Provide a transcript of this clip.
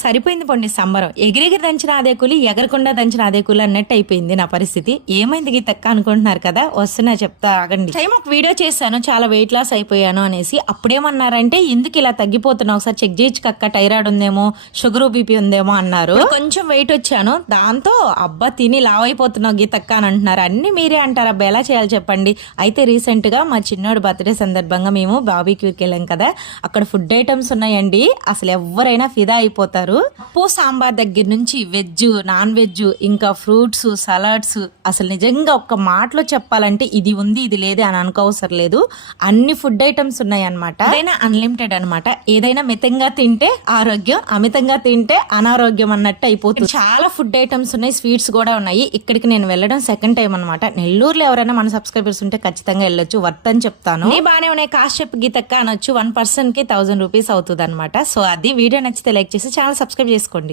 సరిపోయింది పొండి సంబరం. ఎగిరెగిరి దంచిన అదే కూలి, ఎగరకుండా దంచిన అదే కూలి అన్నట్టు అయిపోయింది నా పరిస్థితి. ఏమైంది గీతక్క అనుకుంటున్నారు కదా, వస్తున్నా చెప్తా ఆగండి. టైం ఒక వీడియో చేశాను, చాలా వెయిట్ లాస్ అయిపోయాను అనేసి. అప్పుడేమన్నారంటే ఎందుకు ఇలా తగ్గిపోతున్నావు, ఒకసారి చెక్ చేయొచ్చు కక్క, థైరాయిడ్ ఉందేమో, షుగర్ బీపీ ఉందేమో అన్నారు. కొంచెం వెయిట్ వచ్చాను, దాంతో అబ్బా తిని లావ్ అయిపోతున్నావు గీతక్క అని అంటున్నారు. అన్ని మీరే అంటారు అబ్బా, ఎలా చేయాలి చెప్పండి. అయితే రీసెంట్ గా మా చిన్నోడు బర్త్డే సందర్భంగా మేము బాబీక్యూకి వెళ్ళాం కదా, అక్కడ ఫుడ్ ఐటమ్స్ ఉన్నాయండి. అసలు ఎవరైనా ఫిదా అయిపోతారు. పప్పు సాంబార్ దగ్గర నుంచి వెజ్, నాన్ వెజ్, ఇంకా ఫ్రూట్స్, సలాడ్స్, అసలు నిజంగా ఒక్క మాటలో చెప్పాలంటే ఇది ఉంది ఇది లేదే అని అనుకోవసరం లేదు. అన్ని ఫుడ్ ఐటమ్స్ ఉన్నాయి అనమాట. ఏదైనా అన్లిమిటెడ్ అనమాట. ఏదైనా మితంగా తింటే ఆరోగ్యం, అమితంగా తింటే అనారోగ్యం అన్నట్టు అయిపోతుంది. చాలా ఫుడ్ ఐటమ్స్ ఉన్నాయి, స్వీట్స్ కూడా ఉన్నాయి. ఇక్కడికి నేను వెళ్ళడం సెకండ్ టైం అనమాట. నెల్లూరులో ఎవరైనా మన సబ్స్క్రైబర్స్ ఉంటే ఖచ్చితంగా వెళ్ళొచ్చు, వర్త్ అని చెప్తాను. బాగానే ఉన్నాయి, కాస్ట్ చెప్పు గీతక్క అనొచ్చు. 1 person కి 1000 రూపీస్ అవుతుంది అనమాట. సో అది వీడియో నచ్చితే లైక్ చేసి ఛానల్ సబ్స్క్రైబ్ చేసుకోండి.